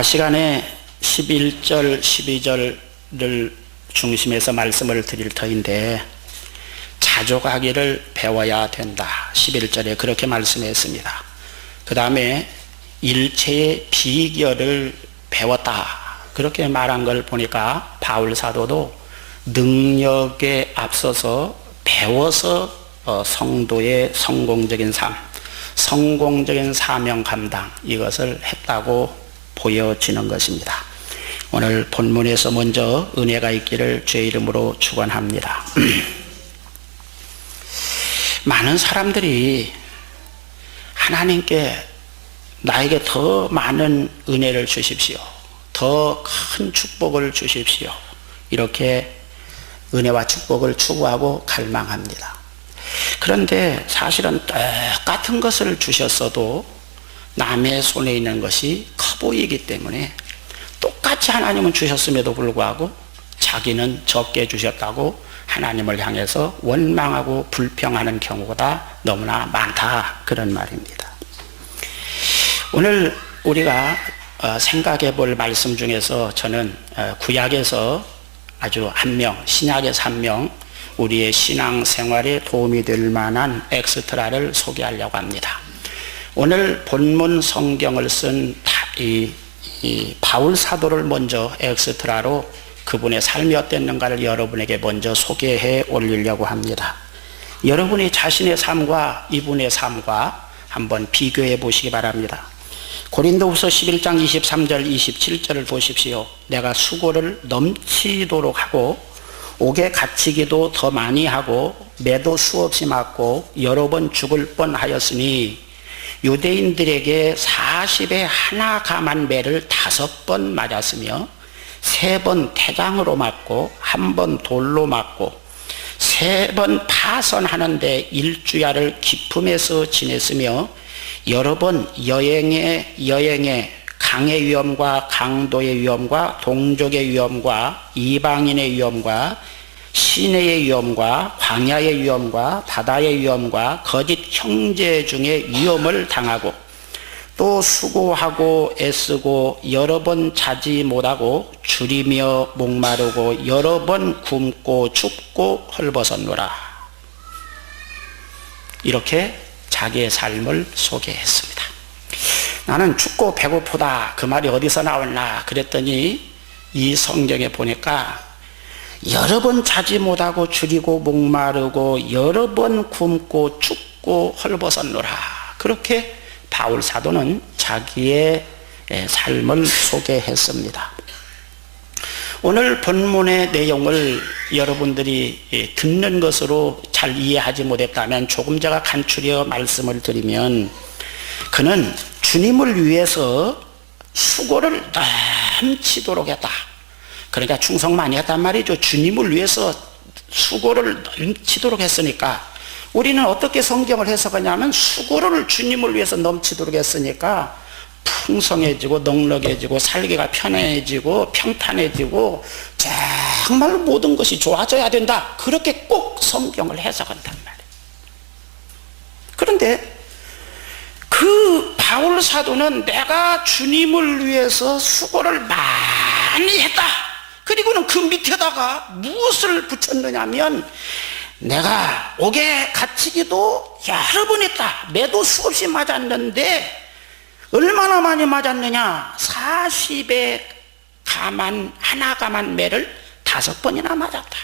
시간에 11절, 12절을 중심해서 말씀을 드릴 터인데 자족하기를 배워야 된다. 11절에 그렇게 말씀했습니다. 그 다음에 일체의 비결을 배웠다. 그렇게 말한 걸 보니까 바울 사도도 능력에 앞서서 배워서 성도의 성공적인 삶, 성공적인 사명 감당 이것을 했다고 보여지는 것입니다. 오늘 본문에서 먼저 은혜가 있기를 주의 이름으로 축원합니다. 많은 사람들이 하나님께 나에게 더 많은 은혜를 주십시오. 더 큰 축복을 주십시오. 이렇게 은혜와 축복을 추구하고 갈망합니다. 그런데 사실은 똑같은 것을 주셨어도 남의 손에 있는 것이 커 보이기 때문에 똑같이 하나님은 주셨음에도 불구하고 자기는 적게 주셨다고 하나님을 향해서 원망하고 불평하는 경우가 너무나 많다, 그런 말입니다. 오늘 우리가 생각해 볼 말씀 중에서 저는 구약에서 아주 한 명, 신약에서 한 명, 우리의 신앙 생활에 도움이 될 만한 엑스트라를 소개하려고 합니다. 오늘 본문 성경을 쓴 이 바울 사도를 먼저 엑스트라로 그분의 삶이 어땠는가를 여러분에게 먼저 소개해 올리려고 합니다. 여러분이 자신의 삶과 이분의 삶과 한번 비교해 보시기 바랍니다. 고린도후서 11장 23절 27절을 보십시오. 내가 수고를 넘치도록 하고 옥에 갇히기도 더 많이 하고 매도 수없이 맞고 여러 번 죽을 뻔하였으니 유대인들에게 40에 하나 감한 매를 5번 맞았으며 3번 태장으로 맞고 1번 돌로 맞고 3번 파선하는데 일주야를 기품에서 지냈으며 여러 번 여행에 강의 위험과 강도의 위험과 동족의 위험과 이방인의 위험과 시내의 위험과 광야의 위험과 바다의 위험과 거짓 형제 중에 위험을 당하고 또 수고하고 애쓰고 여러 번 자지 못하고 줄이며 목마르고 여러 번 굶고 춥고 헐벗었노라. 이렇게 자기의 삶을 소개했습니다. 나는 춥고 배고프다, 그 말이 어디서 나왔나 그랬더니 이 성경에 보니까 여러 번 자지 못하고 줄이고 목마르고 여러 번 굶고 춥고 헐벗었노라. 그렇게 바울 사도는 자기의 삶을 소개했습니다. 오늘 본문의 내용을 여러분들이 듣는 것으로 잘 이해하지 못했다면 조금 제가 간추려 말씀을 드리면, 그는 주님을 위해서 수고를 넘치도록 했다. 그러니까 충성 많이 했단 말이죠. 주님을 위해서 수고를 넘치도록 했으니까 우리는 어떻게 성경을 해석하냐면, 수고를 주님을 위해서 넘치도록 했으니까 풍성해지고 넉넉해지고 살기가 편해지고 평탄해지고 정말 모든 것이 좋아져야 된다, 그렇게 꼭 성경을 해석한단 말이에요. 그런데 그 바울 사도는 내가 주님을 위해서 수고를 많이 했다, 그리고는 그 밑에다가 무엇을 붙였느냐면, 내가 옥에 갇히기도 여러 번 했다, 매도 수없이 맞았는데 얼마나 많이 맞았느냐, 40에 하나 감한 매를 5번이나 맞았다.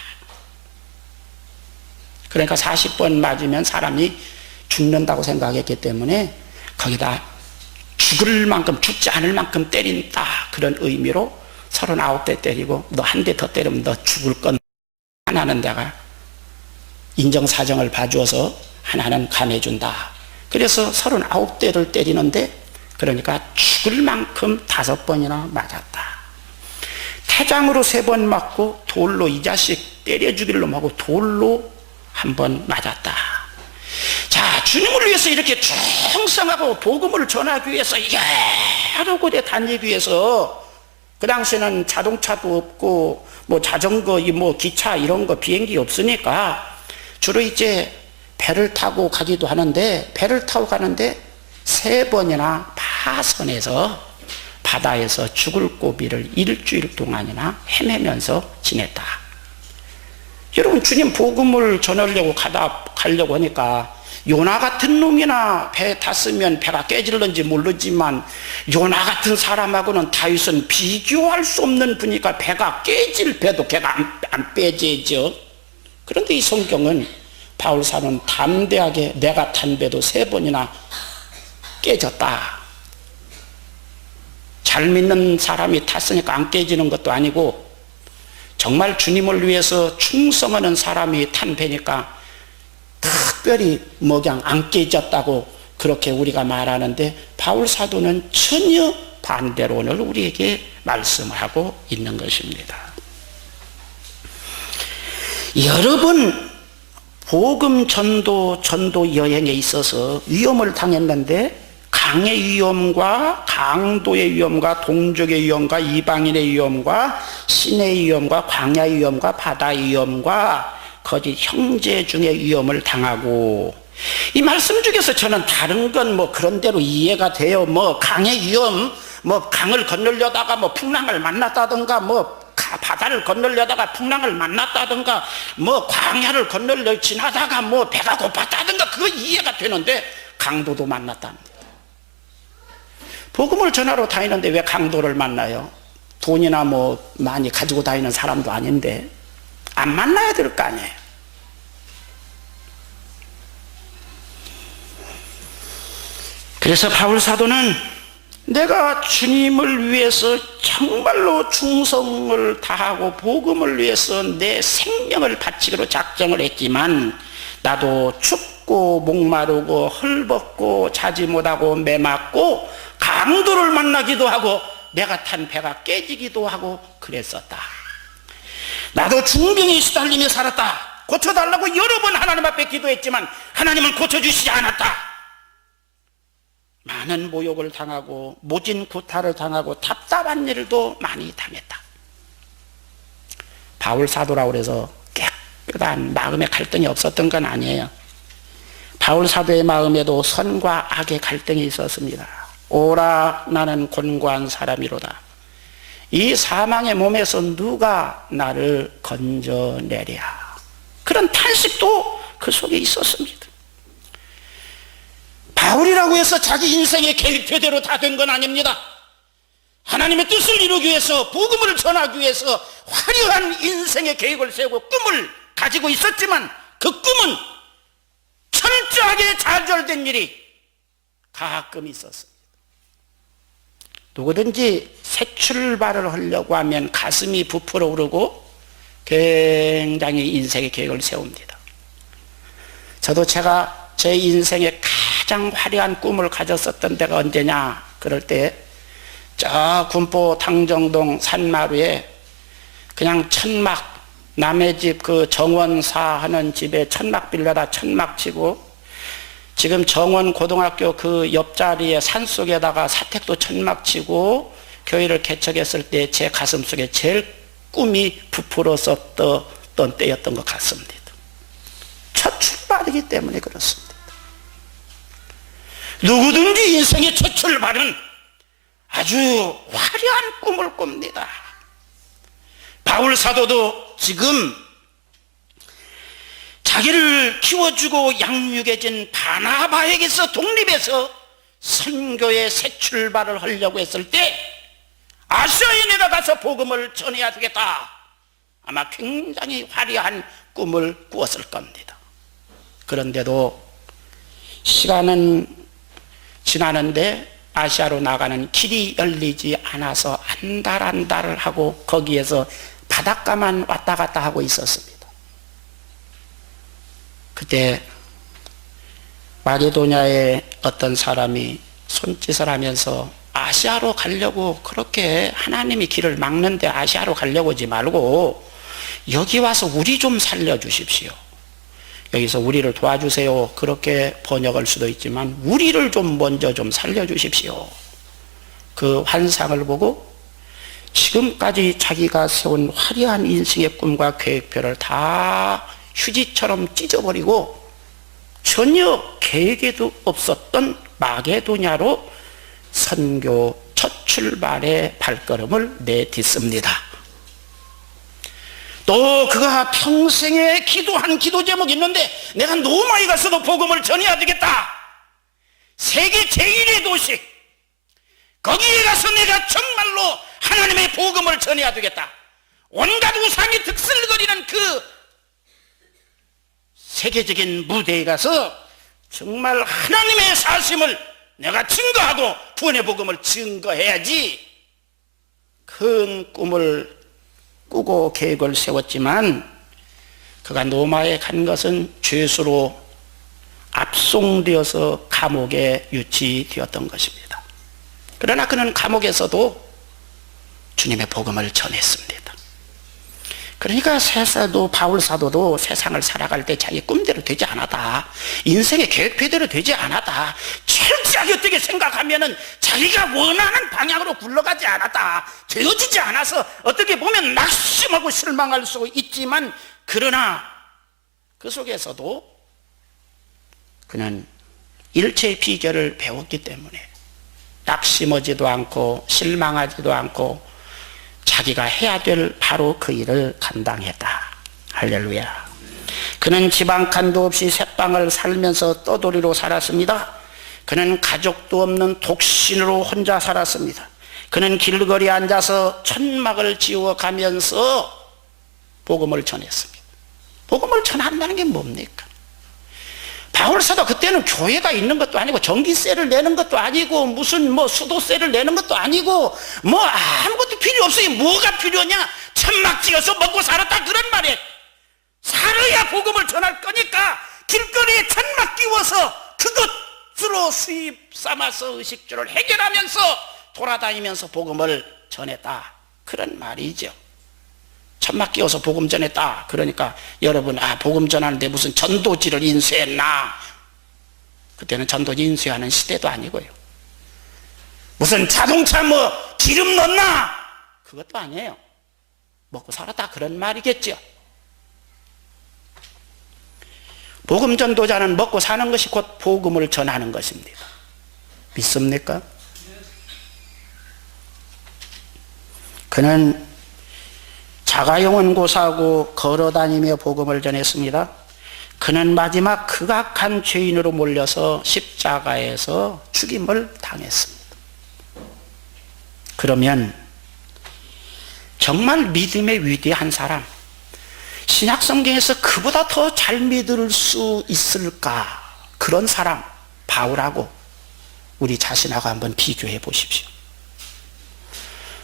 그러니까 40번 맞으면 사람이 죽는다고 생각했기 때문에 거기다 죽을 만큼, 죽지 않을 만큼 때린다, 그런 의미로 39대 때리고, 너 한 대 더 때리면 너 죽을 건, 하나는 내가 인정사정을 봐주어서 하나는 감해준다. 그래서 39대를 때리는데, 그러니까 죽을 만큼 5번이나 맞았다. 태장으로 3번 맞고 돌로, 이 자식 때려 죽일 놈하고 돌로 1번 맞았다. 자, 주님을 위해서 이렇게 충성하고 복음을 전하기 위해서 여러 곳에 다니기 위해서, 그 당시에는 자동차도 없고 뭐 자전거, 뭐 기차 이런 거, 비행기 없으니까 주로 이제 배를 타고 가기도 하는데, 배를 타고 가는데 3번이나 파선해서 바다에서 죽을 고비를 일주일 동안이나 헤매면서 지냈다. 여러분, 주님 복음을 전하려고 가려고 하니까 요나 같은 놈이나 배에 탔으면 배가 깨질는지 모르지만 요나 같은 사람하고는 다윗은 비교할 수 없는 분이니까 배가 깨질 배도 걔가 안 빼지죠. 그런데 이 성경은 바울사는 담대하게 내가 탄 배도 3번이나 깨졌다. 잘 믿는 사람이 탔으니까 안 깨지는 것도 아니고 정말 주님을 위해서 충성하는 사람이 탄 배니까 특별히 그냥 안 깨졌다고 그렇게 우리가 말하는데 바울 사도는 전혀 반대로 오늘 우리에게 말씀하고 있는 것입니다. 여러 번 복음 전도 여행에 있어서 위험을 당했는데 강의 위험과 강도의 위험과 동족의 위험과 이방인의 위험과 신의 위험과 광야의 위험과 바다의 위험과 거짓 형제 중의 위험을 당하고, 이 말씀 중에서 저는 다른 건 그런 대로 이해가 돼요. 강의 위험, 강을 건너려다가 풍랑을 만났다든가 바다를 건너려다가 풍랑을 만났다든가 광야를 건너려 지나다가 배가 고팠다든가 그거 이해가 되는데 강도도 만났답니다. 복음을 전하러 다니는데 왜 강도를 만나요? 돈이나 많이 가지고 다니는 사람도 아닌데 안 만나야 될 거 아니에요. 그래서 바울 사도는 내가 주님을 위해서 정말로 충성을 다하고 복음을 위해서 내 생명을 바치기로 작정을 했지만 나도 춥고 목마르고 헐벗고 자지 못하고 매맞고 강도를 만나기도 하고 내가 탄 배가 깨지기도 하고 그랬었다. 나도 중병에 시달리며 살았다. 고쳐달라고 여러 번 하나님 앞에 기도했지만 하나님은 고쳐주시지 않았다. 많은 모욕을 당하고 모진 구타를 당하고 답답한 일도 많이 당했다. 바울 사도라고 해서 깨끗한 마음의 갈등이 없었던 건 아니에요. 바울 사도의 마음에도 선과 악의 갈등이 있었습니다. 오라 나는 곤고한 사람이로다. 이 사망의 몸에서 누가 나를 건져내랴. 그런 탄식도 그 속에 있었습니다. 바울이라고 해서 자기 인생의 계획대로 다 된 건 아닙니다. 하나님의 뜻을 이루기 위해서 복음을 전하기 위해서 화려한 인생의 계획을 세우고 꿈을 가지고 있었지만 그 꿈은 철저하게 좌절된 일이 가끔 있었습니다. 누구든지 새 출발을 하려고 하면 가슴이 부풀어 오르고 굉장히 인생의 계획을 세웁니다. 저도 제가 제 인생의 가장 화려한 꿈을 가졌었던 데가 언제냐 그럴 때 저 군포 당정동 산마루에 그냥 천막, 남의 집 그 정원사 하는 집에 천막 빌려다 천막 치고 지금 정원 고등학교 그 옆자리에 산속에다가 사택도 천막 치고 교회를 개척했을 때 제 가슴 속에 제일 꿈이 부풀었었던 때였던 것 같습니다. 첫 출발이기 때문에 그렇습니다. 누구든지 인생의 첫 출발은 아주 화려한 꿈을 꿉니다. 바울 사도도 지금 자기를 키워주고 양육해준 바나바에게서 독립해서 선교의 새 출발을 하려고 했을 때 아시아에 내가 가서 복음을 전해야 되겠다. 아마 굉장히 화려한 꿈을 꾸었을 겁니다. 그런데도 시간은 지나는데 아시아로 나가는 길이 열리지 않아서 한 달을 하고 거기에서 바닷가만 왔다 갔다 하고 있었습니다. 그때 마게도냐의 어떤 사람이 손짓을 하면서 아시아로 가려고 그렇게 하나님이 길을 막는데 아시아로 가려고 하지 말고 여기 와서 우리 좀 살려주십시오. 여기서 우리를 도와주세요. 그렇게 번역할 수도 있지만 우리를 좀 먼저 좀 살려주십시오. 그 환상을 보고 지금까지 자기가 세운 화려한 인생의 꿈과 계획표를 다 휴지처럼 찢어버리고 전혀 계획에도 없었던 마게도냐로 선교 첫 출발의 발걸음을 내딛습니다. 또 그가 평생에 기도한 기도 제목이 있는데, 내가 로마에 가서도 복음을 전해야 되겠다. 세계 제1의 도시, 거기에 가서 내가 정말로 하나님의 복음을 전해야 되겠다. 온갖 우상이 득슬거리는 그 세계적인 무대에 가서 정말 하나님의 사심을 내가 증거하고 구원의 복음을 증거해야지. 큰 꿈을 꾸고 계획을 세웠지만 그가 로마에 간 것은 죄수로 압송되어서 감옥에 유치되었던 것입니다. 그러나 그는 감옥에서도 주님의 복음을 전했습니다. 그러니까 바울 사도도 세상을 살아갈 때 자기 꿈대로 되지 않았다, 인생의 계획표대로 되지 않았다, 철저하게 어떻게 생각하면은 자기가 원하는 방향으로 굴러가지 않았다, 되어지지 않아서 어떻게 보면 낙심하고 실망할 수 있지만, 그러나 그 속에서도 그는 일체의 비결을 배웠기 때문에 낙심하지도 않고 실망하지도 않고 자기가 해야 될 바로 그 일을 감당했다. 할렐루야. 그는 집 한 칸도 없이 새방을 살면서 떠돌이로 살았습니다. 그는 가족도 없는 독신으로 혼자 살았습니다. 그는 길거리에 앉아서 천막을 지워가면서 복음을 전했습니다. 복음을 전한다는 게 뭡니까? 바울사도 그때는 교회가 있는 것도 아니고 전기세를 내는 것도 아니고 무슨 수도세를 내는 것도 아니고 아무것도 필요 없어요. 뭐가 필요냐? 천막 지어서 먹고 살았다, 그런 말이에요. 살아야 복음을 전할 거니까 길거리에 천막 끼워서 그것으로 수입 삼아서 의식주를 해결하면서 돌아다니면서 복음을 전했다, 그런 말이죠. 천막 끼워서 복음 전했다. 그러니까 여러분, 복음 전하는데 무슨 전도지를 인수했나? 그때는 전도지 인수하는 시대도 아니고요. 무슨 자동차 기름 넣나? 그것도 아니에요. 먹고 살았다, 그런 말이겠죠. 복음 전도자는 먹고 사는 것이 곧 복음을 전하는 것입니다. 믿습니까? 그는 자가용은 고사하고 걸어다니며 복음을 전했습니다. 그는 마지막 극악한 죄인으로 몰려서 십자가에서 죽임을 당했습니다. 그러면 정말 믿음의 위대한 사람, 신약 성경에서 그보다 더 잘 믿을 수 있을까? 그런 사람, 바울하고 우리 자신하고 한번 비교해 보십시오.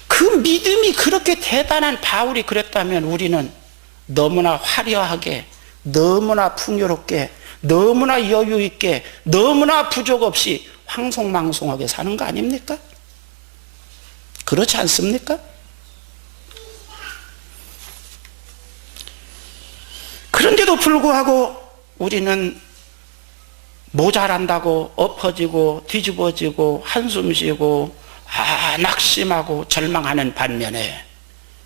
그 믿음이 그렇게 대단한 바울이 그랬다면 우리는 너무나 화려하게, 너무나 풍요롭게, 너무나 여유 있게, 너무나 부족 없이 황송망송하게 사는 거 아닙니까? 그렇지 않습니까? 그런데도 불구하고 우리는 모자란다고 엎어지고 뒤집어지고 한숨 쉬고 낙심하고 절망하는 반면에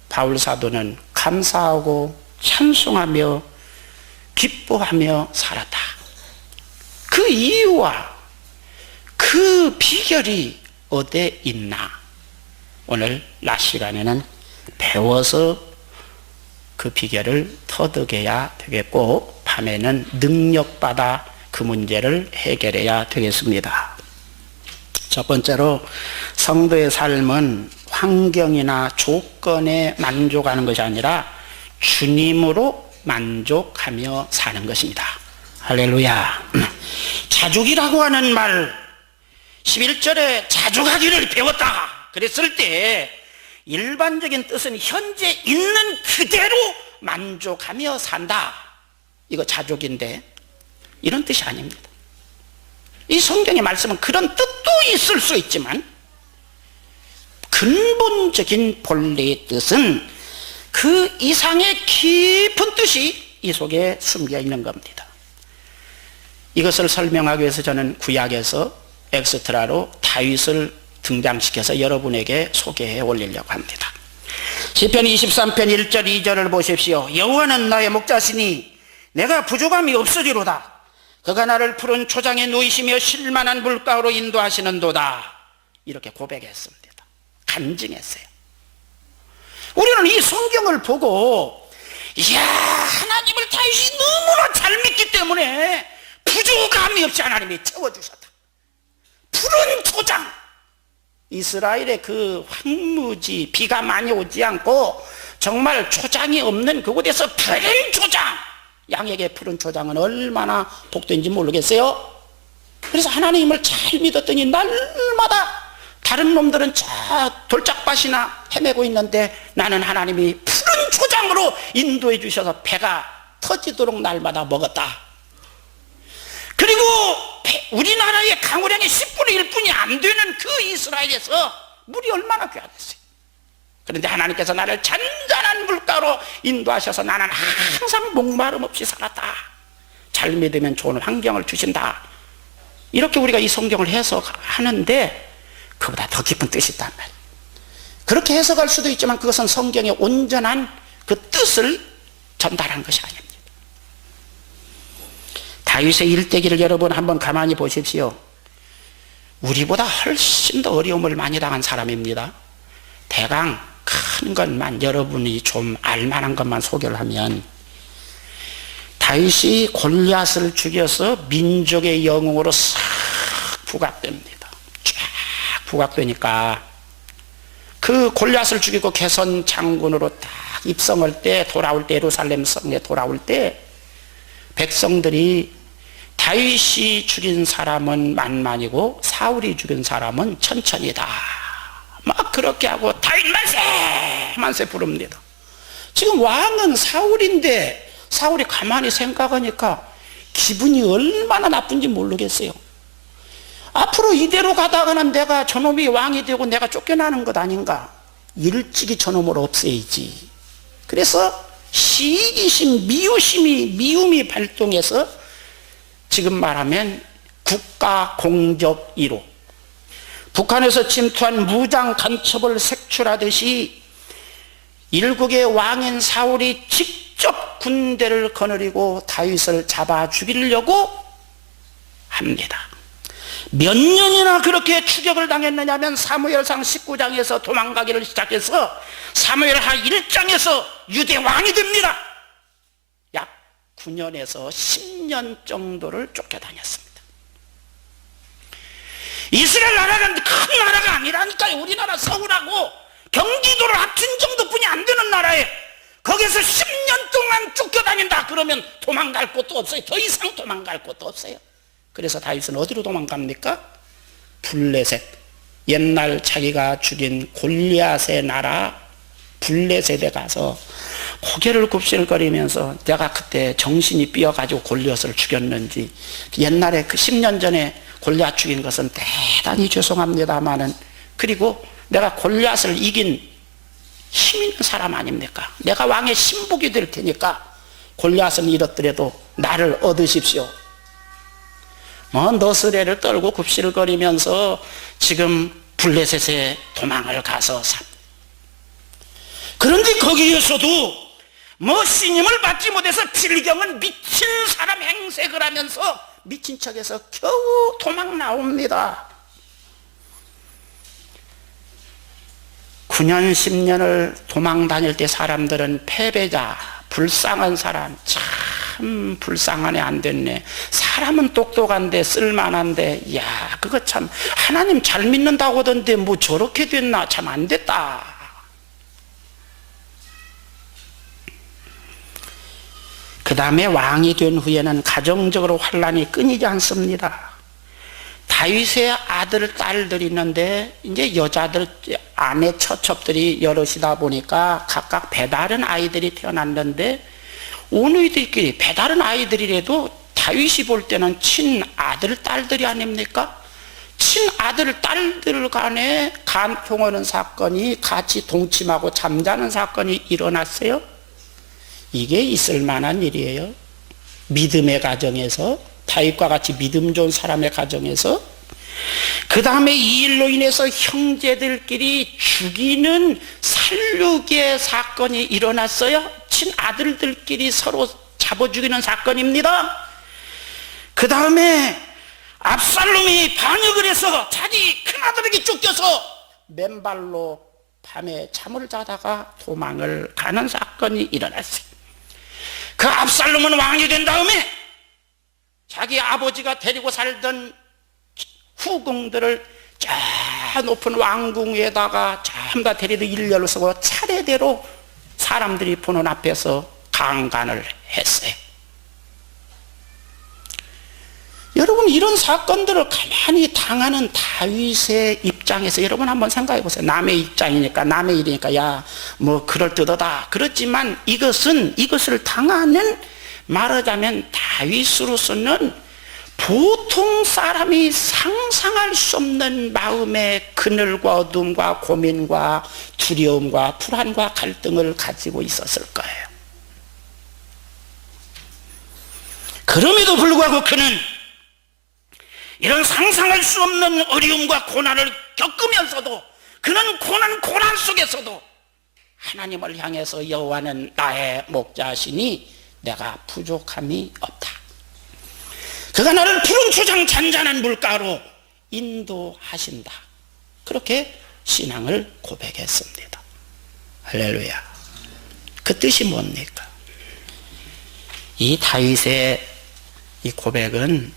바울 사도는 감사하고 찬송하며 기뻐하며 살았다. 그 이유와 그 비결이 어디에 있나? 오늘 낮 시간에는 배워서 그 비결을 터득해야 되겠고, 밤에는 능력받아 그 문제를 해결해야 되겠습니다. 첫 번째로, 성도의 삶은 환경이나 조건에 만족하는 것이 아니라 주님으로 만족하며 사는 것입니다. 할렐루야. 자족이라고 하는 말, 11절에 자족하기를 배웠다 그랬을 때 일반적인 뜻은 현재 있는 그대로 만족하며 산다, 이거 자족인데 이런 뜻이 아닙니다. 이 성경의 말씀은 그런 뜻도 있을 수 있지만 근본적인 본래의 뜻은 그 이상의 깊은 뜻이 이 속에 숨겨 있는 겁니다. 이것을 설명하기 위해서 저는 구약에서 엑스트라로 다윗을 등장시켜서 여러분에게 소개해 올리려고 합니다. 시편 23편 1절 2절을 보십시오. 여호와는 나의 목자시니 내가 부족함이 없으리로다. 그가 나를 푸른 초장에 누이시며 쉴만한 물가로 인도하시는도다. 이렇게 고백했습니다. 간증했어요. 우리는 이 성경을 보고 이야, 하나님을 다윗이 너무나 잘 믿기 때문에 부족함이 없이 하나님이 채워주셨다. 푸른 초장, 이스라엘의 그 황무지, 비가 많이 오지 않고 정말 초장이 없는 그곳에서 푸른 초장, 양에게 푸른 초장은 얼마나 복된지 모르겠어요. 그래서 하나님을 잘 믿었더니 날마다 다른 놈들은 저 돌짝밭이나 헤매고 있는데 나는 하나님이 푸른 초장으로 인도해 주셔서 배가 터지도록 날마다 먹었다. 그리고 우리나라의 강우량의 10분의 1뿐이 안 되는 그 이스라엘에서 물이 얼마나 귀하겠어요. 그런데 하나님께서 나를 잔잔한 물가로 인도하셔서 나는 항상 목마름 없이 살았다. 잘 믿으면 좋은 환경을 주신다. 이렇게 우리가 이 성경을 해석하는데 그보다 더 깊은 뜻이 있단 말이에요. 그렇게 해석할 수도 있지만 그것은 성경의 온전한 그 뜻을 전달한 것이 아닙니다. 다윗의 일대기를 여러분 한번 가만히 보십시오. 우리보다 훨씬 더 어려움을 많이 당한 사람입니다. 대강 큰 것만 여러분이 좀 알만한 것만 소개를 하면, 다윗이 골리앗을 죽여서 민족의 영웅으로 싹 부각됩니다. 쫙 부각되니까 그 골리앗을 죽이고 개선 장군으로 딱 입성할 때, 돌아올 때, 예루살렘 성에 돌아올 때 백성들이 다윗이 죽인 사람은 만만이고 사울이 죽인 사람은 천천이다, 막 그렇게 하고 다윗 만세 만세 부릅니다. 지금 왕은 사울인데 사울이 가만히 생각하니까 기분이 얼마나 나쁜지 모르겠어요. 앞으로 이대로 가다가는 내가 저놈이 왕이 되고 내가 쫓겨나는 것 아닌가. 일찍이 저놈을 없애야지. 그래서 시기심, 미움이 발동해서 지금 말하면 국가 공적 1호, 북한에서 침투한 무장 간첩을 색출하듯이 일국의 왕인 사울이 직접 군대를 거느리고 다윗을 잡아 죽이려고 합니다. 몇 년이나 그렇게 추격을 당했느냐면 사무엘상 19장에서 도망가기를 시작해서 사무엘하 1장에서 유대 왕이 됩니다. 약 9년에서 10년 정도를 쫓겨다녔습니다. 이스라엘 나라는 큰 나라가 아니라니까요. 우리나라 서울하고 경기도를 합친 정도뿐이 안 되는 나라에 거기서 10년 동안 쫓겨다닌다 그러면 도망갈 곳도 없어요. 더 이상 도망갈 곳도 없어요. 그래서 다윗은 어디로 도망갑니까? 블레셋, 옛날 자기가 죽인 골리앗의 나라 블레셋에 가서 고개를 굽실거리면서 내가 그때 정신이 삐어가지고 골리앗을 죽였는지, 옛날에 그 10년 전에 골리앗 죽인 것은 대단히 죄송합니다마는, 그리고 내가 골리앗을 이긴 힘 있는 사람 아닙니까? 내가 왕의 신복이 될 테니까 골리앗은 이렇더라도 나를 얻으십시오. 뭐 너스레를 떨고 굽실거리면서 지금 블레셋에 도망을 가서 그런데 거기에서도 뭐 신임을 받지 못해서 필경은 미친 사람 행색을 하면서 미친 척해서 겨우 도망 나옵니다. 9년 10년을 도망 다닐 때 사람들은 패배자, 불쌍한 사람, 참 불쌍하네, 안 됐네. 사람은 똑똑한데 쓸만한데, 야 그거 참 하나님 잘 믿는다고 하던데 뭐 저렇게 됐나, 참 안 됐다. 그 다음에 왕이 된 후에는 가정적으로 환란이 끊이지 않습니다. 다윗의 아들, 딸들이 있는데 이제 여자들, 아내 처첩들이 여럿이다 보니까 각각 배다른 아이들이 태어났는데, 오누이들끼리 배다른 아이들이라도 다윗이 볼 때는 친아들, 딸들이 아닙니까? 친아들, 딸들 간에 간통하는 사건이, 같이 동침하고 잠자는 사건이 일어났어요. 이게 있을 만한 일이에요. 믿음의 가정에서, 다윗과 같이 믿음 좋은 사람의 가정에서. 그 다음에 이 일로 인해서 형제들끼리 죽이는 살육의 사건이 일어났어요. 친아들들끼리 서로 잡아 죽이는 사건입니다. 그 다음에 압살롬이 반역을 해서 자기 큰아들에게 쫓겨서 맨발로 밤에 잠을 자다가 도망을 가는 사건이 일어났어요. 그 압살롬은 왕이 된 다음에 자기 아버지가 데리고 살던 후궁들을 저 높은 왕궁 위에다가 전부 다 데리고 일렬로 서고 차례대로 사람들이 보는 앞에서 강간을 했어요. 여러분, 이런 사건들을 가만히 당하는 다윗의 입장에서 여러분 한번 생각해 보세요. 남의 입장이니까, 남의 일이니까 야 뭐 그럴듯하다 그렇지만 이것을 당하는, 말하자면 다윗으로서는 보통 사람이 상상할 수 없는 마음의 그늘과 어둠과 고민과 두려움과 불안과 갈등을 가지고 있었을 거예요. 그럼에도 불구하고 그는 이런 상상할 수 없는 어려움과 고난을 겪으면서도, 그는 고난 속에서도 하나님을 향해서 여호와는 나의 목자시니 내가 부족함이 없다. 그가 나를 푸른 초장 잔잔한 물가로 인도하신다. 그렇게 신앙을 고백했습니다. 할렐루야. 그 뜻이 뭡니까? 이 다윗의 이 고백은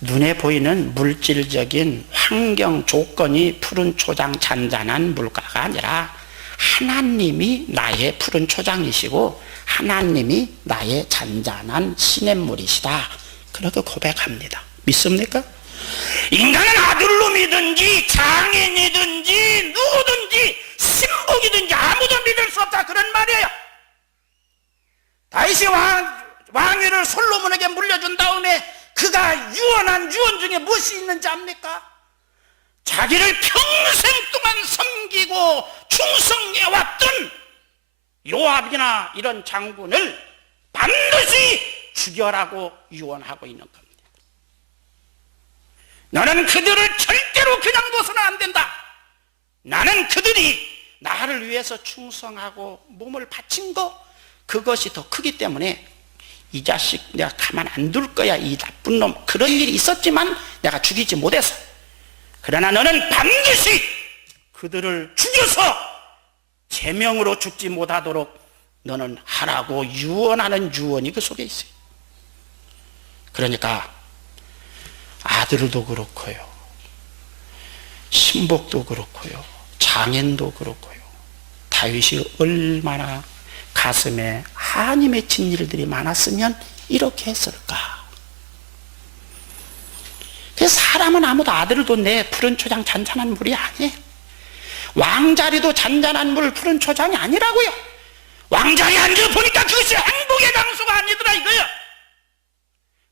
눈에 보이는 물질적인 환경 조건이 푸른 초장 잔잔한 물가가 아니라 하나님이 나의 푸른 초장이시고 하나님이 나의 잔잔한 시냇물이시다. 그렇게 고백합니다. 믿습니까? 인간은 아들놈이든지 장인이든지 누구든지 신복이든지 아무도 믿을 수 없다, 그런 말이에요. 다윗이 왕위를 솔로몬에게 물려준 다음에 그가 유언한 유언 중에 무엇이 있는지 압니까? 자기를 평생 동안 섬기고 충성해왔던 요압이나 이런 장군을 반드시 죽여라고 유언하고 있는 겁니다. 너는 그들을 절대로 그냥 둬서는 안 된다. 나는 그들이 나를 위해서 충성하고 몸을 바친 거, 그것이 더 크기 때문에 이 자식 내가 가만 안 둘 거야. 이 나쁜 놈. 그런 일이 있었지만 내가 죽이지 못해서. 그러나 너는 반드시 그들을 죽여서 제명으로 죽지 못하도록 너는 하라고 유언하는 유언이 그 속에 있어요. 그러니까 아들도 그렇고요, 신복도 그렇고요, 장인도 그렇고요, 다윗이 얼마나 가슴에 한이 맺힌 일들이 많았으면 이렇게 했을까? 그래서 사람은 아무도 아들도 내 푸른 초장 잔잔한 물이 아니에요. 왕자리도 잔잔한 물 푸른 초장이 아니라고요. 왕자리에 앉아보니까 그것이 행복의 장소가 아니더라 이거예요.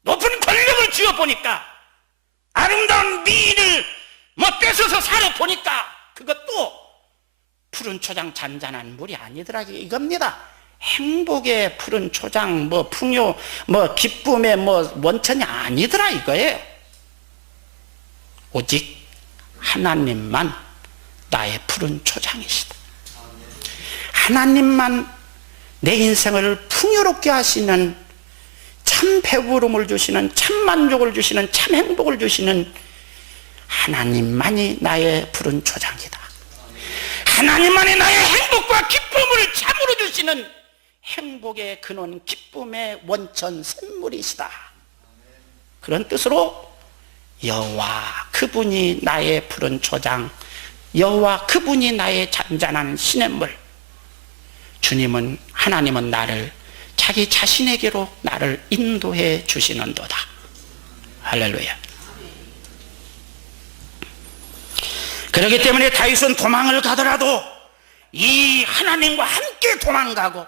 높은 권력을 쥐어보니까, 아름다운 미인을 뺏어서 살아보니까 그것도 푸른 초장 잔잔한 물이 아니더라 이겁니다. 행복의 푸른 초장, 풍요, 기쁨의 원천이 아니더라 이거예요. 오직 하나님만 나의 푸른 초장이시다. 하나님만 내 인생을 풍요롭게 하시는, 참 배부름을 주시는, 참 만족을 주시는, 참 행복을 주시는 하나님만이 나의 푸른 초장이다. 하나님만이 나의 행복과 기쁨을 참으로 주시는 행복의 근원, 기쁨의 원천, 샘물이시다. 그런 뜻으로 여호와 그분이 나의 푸른 초장, 여호와 그분이 나의 잔잔한 시냇물, 주님은, 하나님은 나를 자기 자신에게로 나를 인도해 주시는도다. 할렐루야. 그렇기 때문에 다윗은 도망을 가더라도 이 하나님과 함께 도망가고,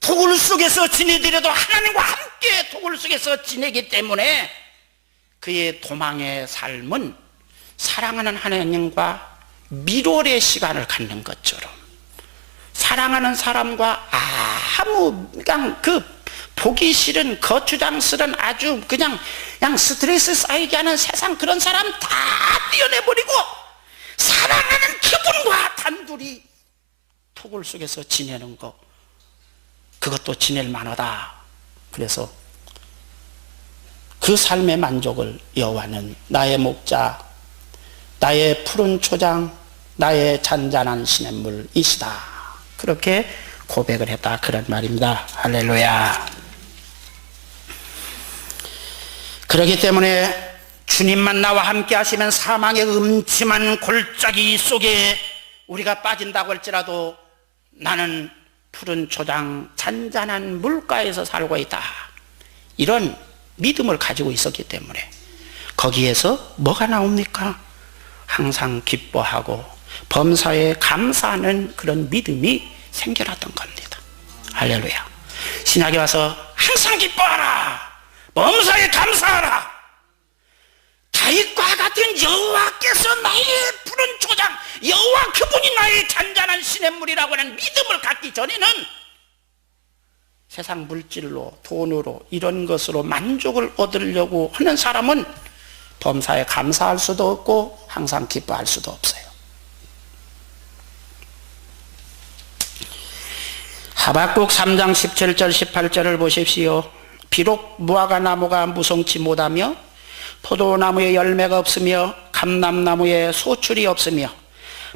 토굴 속에서 지내더라도 하나님과 함께 토굴 속에서 지내기 때문에 그의 도망의 삶은 사랑하는 하나님과 밀월의 시간을 갖는 것처럼, 사랑하는 사람과 그냥 보기 싫은 거추장스런 아주 그냥 스트레스 쌓이게 하는 세상 그런 사람 다 떼어내버리고 사랑하는 그분과 단둘이 토굴 속에서 지내는 거, 그것도 지낼 만하다. 그래서 그 삶의 만족을 여호와는 나의 목자, 나의 푸른 초장, 나의 잔잔한 시냇물이시다. 그렇게 고백을 했다, 그런 말입니다. 할렐루야. 그렇기 때문에 주님만 나와 함께 하시면 사망의 음침한 골짜기 속에 우리가 빠진다고 할지라도 나는 푸른 초장 잔잔한 물가에서 살고 있다, 이런 믿음을 가지고 있었기 때문에 거기에서 뭐가 나옵니까? 항상 기뻐하고 범사에 감사하는 그런 믿음이 생겨났던 겁니다. 할렐루야. 신약에 와서 항상 기뻐하라, 범사에 감사하라, 다윗과 같은 여호와께서 나의 푸른 초장, 여호와 그분이 나의 잔잔한 시냇물이라고 하는 믿음을 갖기 전에는 세상 물질로, 돈으로, 이런 것으로 만족을 얻으려고 하는 사람은 범사에 감사할 수도 없고 항상 기뻐할 수도 없어요. 하박국 3장 17절 18절을 보십시오. 비록 무화과나무가 무성치 못하며 포도나무에 열매가 없으며 감람나무에 소출이 없으며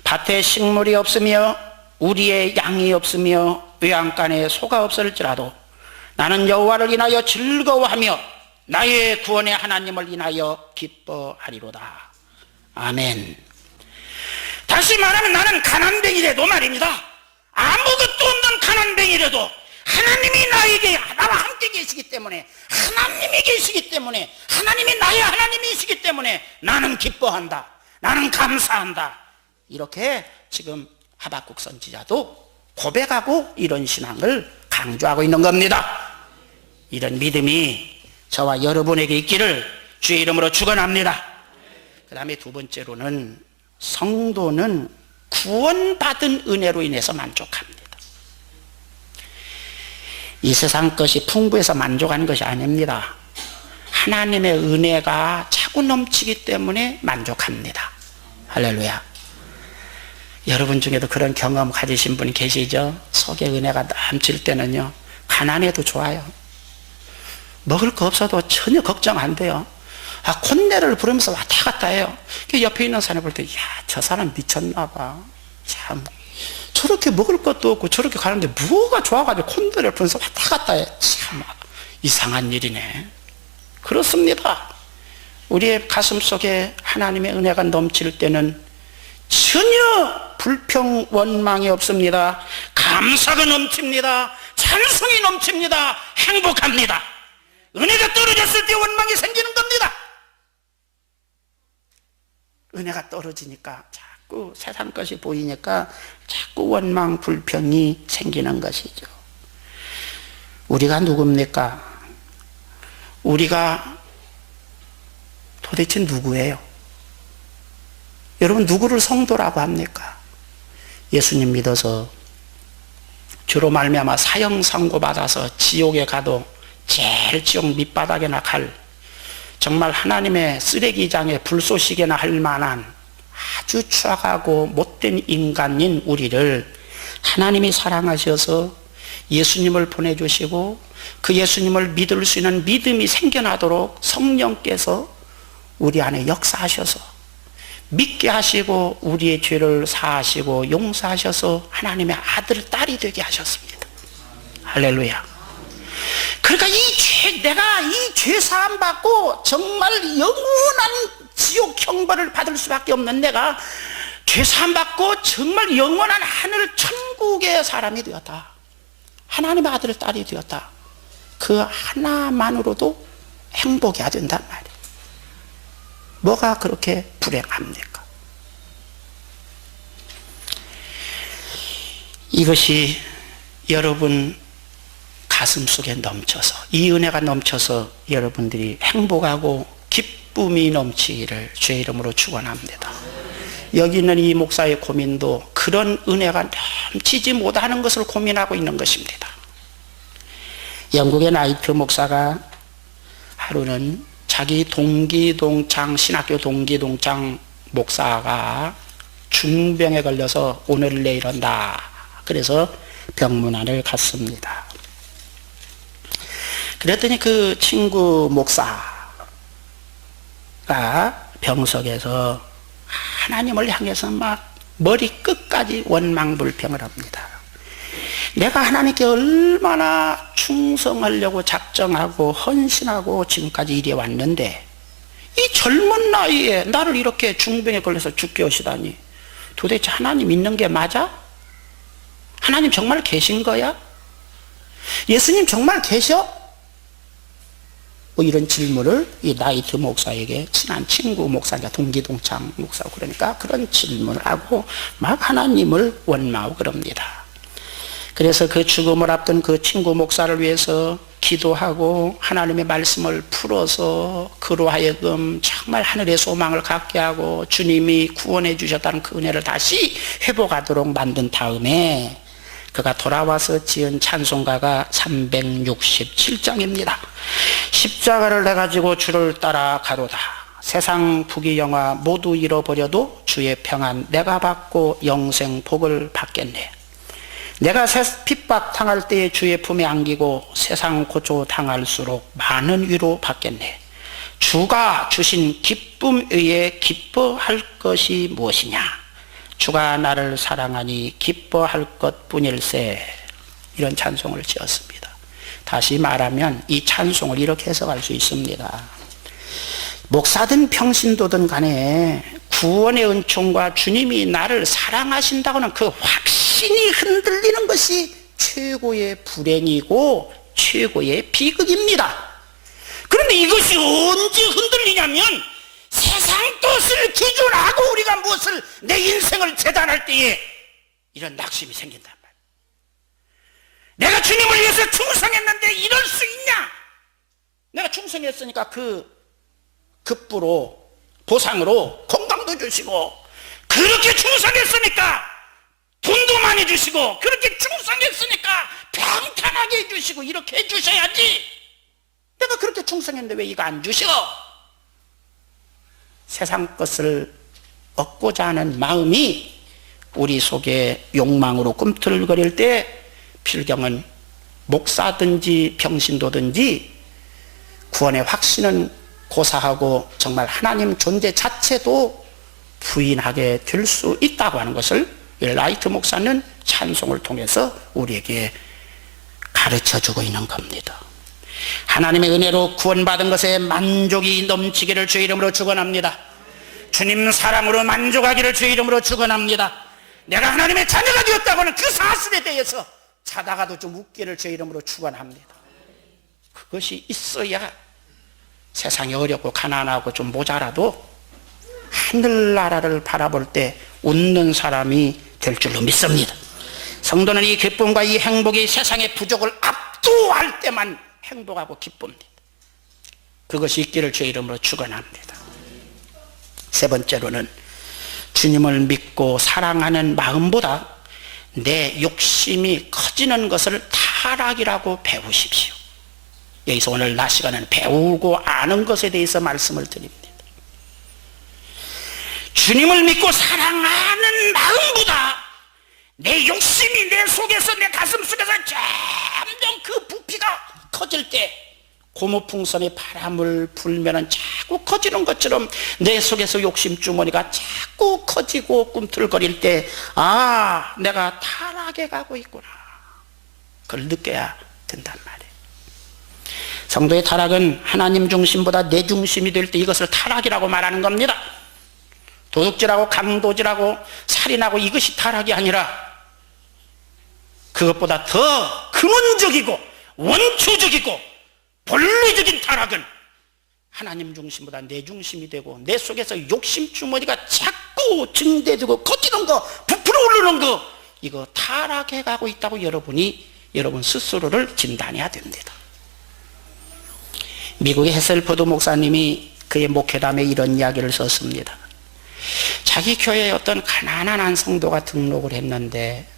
밭에 식물이 없으며 우리의 양이 없으며 외양간에 소가 없을지라도 나는 여호와를 인하여 즐거워하며 나의 구원의 하나님을 인하여 기뻐하리로다. 아멘. 다시 말하면 나는 가난뱅이라도 말입니다, 아무것도 없는 가난뱅이라도 하나님이 나에게, 나와 함께 계시기 때문에, 하나님이 계시기 때문에, 하나님이 나의 하나님이시기 때문에 나는 기뻐한다, 나는 감사한다, 이렇게 지금 하박국 선지자도 고백하고 이런 신앙을 강조하고 있는 겁니다. 이런 믿음이 저와 여러분에게 있기를 주의 이름으로 축원합니다. 그 다음에 두 번째로는 성도는 구원받은 은혜로 인해서 만족합니다. 이 세상 것이 풍부해서 만족하는 것이 아닙니다. 하나님의 은혜가 차고 넘치기 때문에 만족합니다. 할렐루야. 여러분 중에도 그런 경험 가지신 분 계시죠? 속에 은혜가 넘칠 때는요, 가난해도 좋아요. 먹을 거 없어도 전혀 걱정 안 돼요. 콧내를 부르면서 왔다 갔다 해요. 옆에 있는 사람을 볼 때, 저 사람 미쳤나 봐. 참, 저렇게 먹을 것도 없고 저렇게 가는데 뭐가 좋아가지고 콧내를 부르면서 왔다 갔다 해. 참 이상한 일이네. 그렇습니다. 우리의 가슴 속에 하나님의 은혜가 넘칠 때는 전혀 불평 원망이 없습니다. 감사가 넘칩니다. 찬송이 넘칩니다. 행복합니다. 은혜가 떨어졌을 때 원망이 생기는 겁니다. 은혜가 떨어지니까 자꾸 세상 것이 보이니까 자꾸 원망, 불평이 생기는 것이죠. 우리가 누굽니까? 우리가 도대체 누구예요? 여러분, 누구를 성도라고 합니까? 예수님 믿어서 주로 말미암아 사형 선고받아서 지옥에 가도 제일 지옥 밑바닥에나 갈, 정말 하나님의 쓰레기장에 불쏘시개나 할 만한 아주 추악하고 못된 인간인 우리를 하나님이 사랑하셔서 예수님을 보내주시고 그 예수님을 믿을 수 있는 믿음이 생겨나도록 성령께서 우리 안에 역사하셔서 믿게 하시고 우리의 죄를 사하시고 용서하셔서 하나님의 아들, 딸이 되게 하셨습니다. 할렐루야. 그러니까 내가 이 죄 사함 받고 정말 영원한 지옥 형벌을 받을 수밖에 없는 내가 죄 사함 받고 정말 영원한 하늘 천국의 사람이 되었다. 하나님의 아들, 딸이 되었다. 그 하나만으로도 행복해야 된단 말이에요. 뭐가 그렇게 불행합니까? 이것이 여러분 가슴 속에 넘쳐서, 이 은혜가 넘쳐서 여러분들이 행복하고 기쁨이 넘치기를 주의 이름으로 축원합니다. 여기 있는 이 목사의 고민도 그런 은혜가 넘치지 못하는 것을 고민하고 있는 것입니다. 영국의 나이트 목사가 하루는 자기 신학교 동기동창 목사가 중병에 걸려서 오늘 내일 온다. 그래서 병문안을 갔습니다. 그랬더니 그 친구 목사가 병석에서 하나님을 향해서 막 머리 끝까지 원망불평을 합니다. 내가 하나님께 얼마나 충성하려고 작정하고 헌신하고 지금까지 이래 왔는데 이 젊은 나이에 나를 이렇게 중병에 걸려서 죽게 하시다니, 도대체 하나님 있는 게 맞아? 하나님 정말 계신 거야? 예수님 정말 계셔? 뭐 이런 질문을 이 라이트 목사에게, 친한 친구 목사니까 동기동창 목사고 그러니까 그런 질문을 하고 막 하나님을 원망하고 그럽니다. 그래서 그 죽음을 앞둔 그 친구 목사를 위해서 기도하고 하나님의 말씀을 풀어서 그로 하여금 정말 하늘의 소망을 갖게 하고 주님이 구원해 주셨다는 그 은혜를 다시 회복하도록 만든 다음에 그가 돌아와서 지은 찬송가가 367장입니다. 십자가를 내가지고 주를 따라 가로다. 세상 부귀영화 모두 잃어버려도 주의 평안 내가 받고 영생 복을 받겠네. 내가 핍박 당할 때에 주의 품에 안기고 세상 고초 당할수록 많은 위로 받겠네. 주가 주신 기쁨 위에 기뻐할 것이 무엇이냐. 주가 나를 사랑하니 기뻐할 것뿐일세. 이런 찬송을 지었습니다. 다시 말하면 이 찬송을 이렇게 해석할 수 있습니다. 목사든 평신도든 간에 구원의 은총과 주님이 나를 사랑하신다고는 그 확신이 흔들리는 것이 최고의 불행이고 최고의 비극입니다. 그런데 이것이 언제 흔들리냐면 세상 뜻을 기준하고 우리가 무엇을 내 인생을 재단할 때에 이런 낙심이 생긴단 말이에요. 내가 주님을 위해서 충성했는데 이럴 수 있냐? 내가 충성했으니까 그 급부로 보상으로 건강도 주시고, 그렇게 충성했으니까 돈도 많이 주시고, 그렇게 충성했으니까 평탄하게 해주시고, 이렇게 해주셔야지. 내가 그렇게 충성했는데 왜 이거 안 주셔? 세상 것을 얻고자 하는 마음이 우리 속에 욕망으로 꿈틀거릴 때 필경은 목사든지 평신도든지 구원의 확신은 고사하고 정말 하나님 존재 자체도 부인하게 될 수 있다고 하는 것을 라이트 목사는 찬송을 통해서 우리에게 가르쳐주고 있는 겁니다. 하나님의 은혜로 구원받은 것에 만족이 넘치기를 주의 이름으로 축원합니다. 주님 사랑으로 만족하기를 주의 이름으로 축원합니다. 내가 하나님의 자녀가 되었다고 하는 그 사실에 대해서 자다가도 좀 웃기를 주의 이름으로 축원합니다. 그것이 있어야 세상이 어렵고 가난하고 좀 모자라도 하늘나라를 바라볼 때 웃는 사람이 될 줄로 믿습니다. 성도는 이 기쁨과 이 행복이 세상의 부족을 압도할 때만 행복하고 기쁩니다. 그것이 있기를 주의 이름으로 축원합니다. 세 번째로는 주님을 믿고 사랑하는 마음보다 내 욕심이 커지는 것을 타락이라고 배우십시오. 여기서 오늘 낮 시간은 배우고 아는 것에 대해서 말씀을 드립니다. 주님을 믿고 사랑하는 마음보다 내 욕심이 내 속에서, 내 가슴 속에서 점점 그 부피가 커질 때, 고무풍선이 바람을 불면은 자꾸 커지는 것처럼 내 속에서 욕심 주머니가 자꾸 커지고 꿈틀거릴 때, 아, 내가 타락해 가고 있구나. 그걸 느껴야 된단 말이에요. 성도의 타락은 하나님 중심보다 내 중심이 될 때 이것을 타락이라고 말하는 겁니다. 도둑질하고 강도질하고 살인하고 이것이 타락이 아니라 그것보다 더 근원적이고 원초적이고 본래적인 타락은 하나님 중심보다 내 중심이 되고 내 속에서 욕심 주머니가 자꾸 증대되고 커지는 거, 부풀어 오르는 거, 이거 타락해 가고 있다고 여러분 스스로를 진단해야 됩니다. 미국의 해셀포드 목사님이 그의 목회담에 이런 이야기를 썼습니다. 자기 교회에 어떤 가난한 한 성도가 등록을 했는데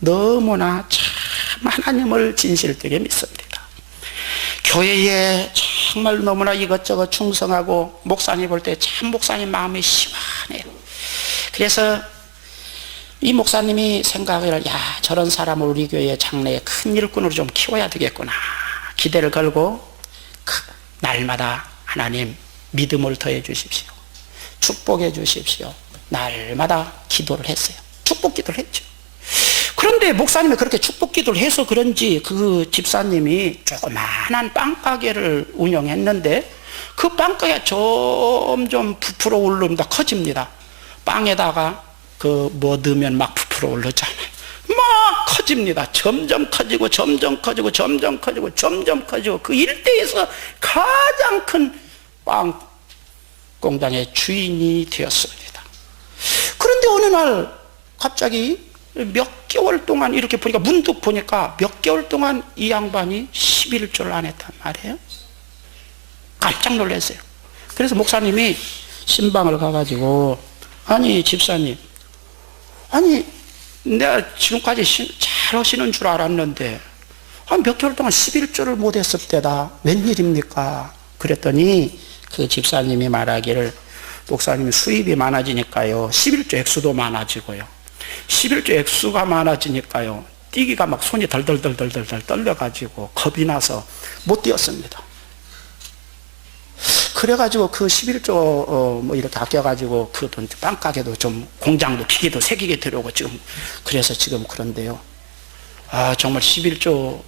너무나 참 하나님을 진실되게 믿습니다. 교회에 정말 너무나 이것저것 충성하고 목사님 볼 때 참 목사님 마음이 시원해요. 그래서 이 목사님이 생각을, 야, 저런 사람을 우리 교회 장래에 큰 일꾼으로 좀 키워야 되겠구나 기대를 걸고 날마다 하나님 믿음을 더해 주십시오, 축복해 주십시오, 날마다 기도를 했어요. 축복 기도를 했죠. 그런데 목사님이 그렇게 축복 기도를 해서 그런지 그 집사님이 조그마한 빵가게를 운영했는데 그 빵가게가 점점 부풀어 오릅니다. 커집니다. 빵에다가 그 뭐 넣으면 막 부풀어 오르잖아요. 막 커집니다. 점점 커지고 점점 커지고 점점 커지고 점점 커지고 그 일대에서 가장 큰 빵 공장의 주인이 되었습니다. 그런데 어느 날 갑자기 몇 개월 동안 이렇게 보니까 문득 보니까 몇 개월 동안 이 양반이 11조를 안 했단 말이에요. 깜짝 놀랐어요. 그래서 목사님이 신방을 가가지고 아니 집사님, 아니 내가 지금까지 잘 하시는 줄 알았는데 몇 개월 동안 11조를 못했을 때다. 웬일입니까? 그랬더니 그 집사님이 말하기를 목사님 수입이 많아지니까요 11조 액수도 많아지고요 11조 액수가 많아지니까요 뛰기가 막 손이 덜덜덜덜덜 떨려가지고 겁이 나서 못 뛰었습니다. 그래가지고 그 11조 뭐 이렇게 아껴가지고 그 돈 빵가게도 좀 공장도 기계도 새기게 들어오고 지금 그래서 지금 그런데요. 아 정말 11조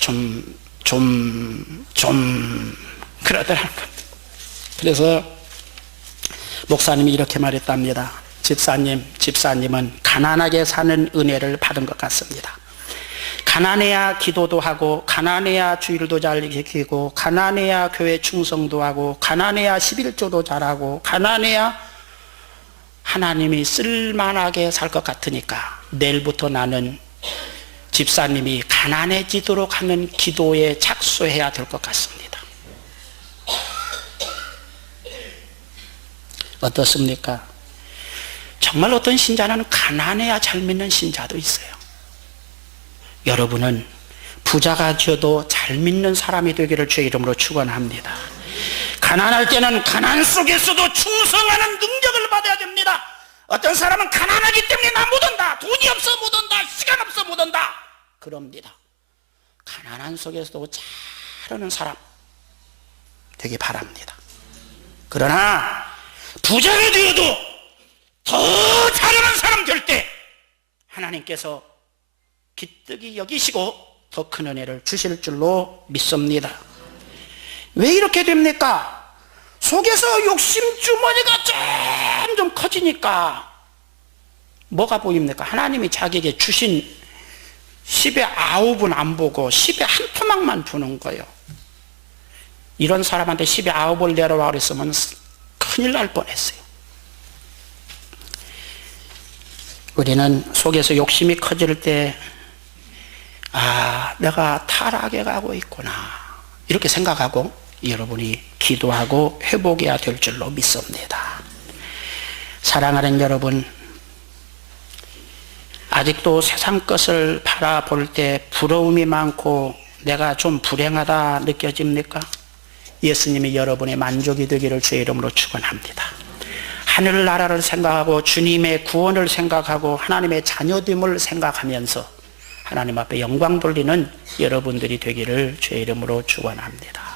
좀 그러더라고요. 그래서 목사님이 이렇게 말했답니다. 집사님은 가난하게 사는 은혜를 받은 것 같습니다. 가난해야 기도도 하고 가난해야 주일도 잘 지키고 가난해야 교회 충성도 하고 가난해야 11조도 잘하고 가난해야 하나님이 쓸만하게 살 것 같으니까 내일부터 나는 집사님이 가난해지도록 하는 기도에 착수해야 될 것 같습니다. 어떻습니까? 정말 어떤 신자는 가난해야 잘 믿는 신자도 있어요. 여러분은 부자가 되어도 잘 믿는 사람이 되기를 주의 이름으로 축원합니다. 가난할 때는 가난 속에서도 충성하는 능력을 받아야 됩니다. 어떤 사람은 가난하기 때문에 나 못 온다, 돈이 없어 못 온다, 시간 없어 못 온다 그럽니다. 가난한 속에서도 잘하는 사람 되기 바랍니다. 그러나 부자가 되어도 더 잘하는 사람 될 때 하나님께서 기특히 여기시고 더 큰 은혜를 주실 줄로 믿습니다. 왜 이렇게 됩니까? 속에서 욕심 주머니가 점점 커지니까 뭐가 보입니까? 하나님이 자기에게 주신 10의 9은 안 보고 10의 한 토막만 보는 거예요. 이런 사람한테 10의 9을 내려와 그랬으면 큰일 날 뻔했어요. 우리는 속에서 욕심이 커질 때 내가 타락해 가고 있구나 이렇게 생각하고 여러분이 기도하고 회복해야 될 줄로 믿습니다. 사랑하는 여러분, 아직도 세상 것을 바라볼 때 부러움이 많고 내가 좀 불행하다 느껴집니까? 예수님이 여러분의 만족이 되기를 주의 이름으로 축원합니다. 하늘나라를 생각하고 주님의 구원을 생각하고 하나님의 자녀됨을 생각하면서 하나님 앞에 영광 돌리는 여러분들이 되기를 주의 이름으로 축원합니다.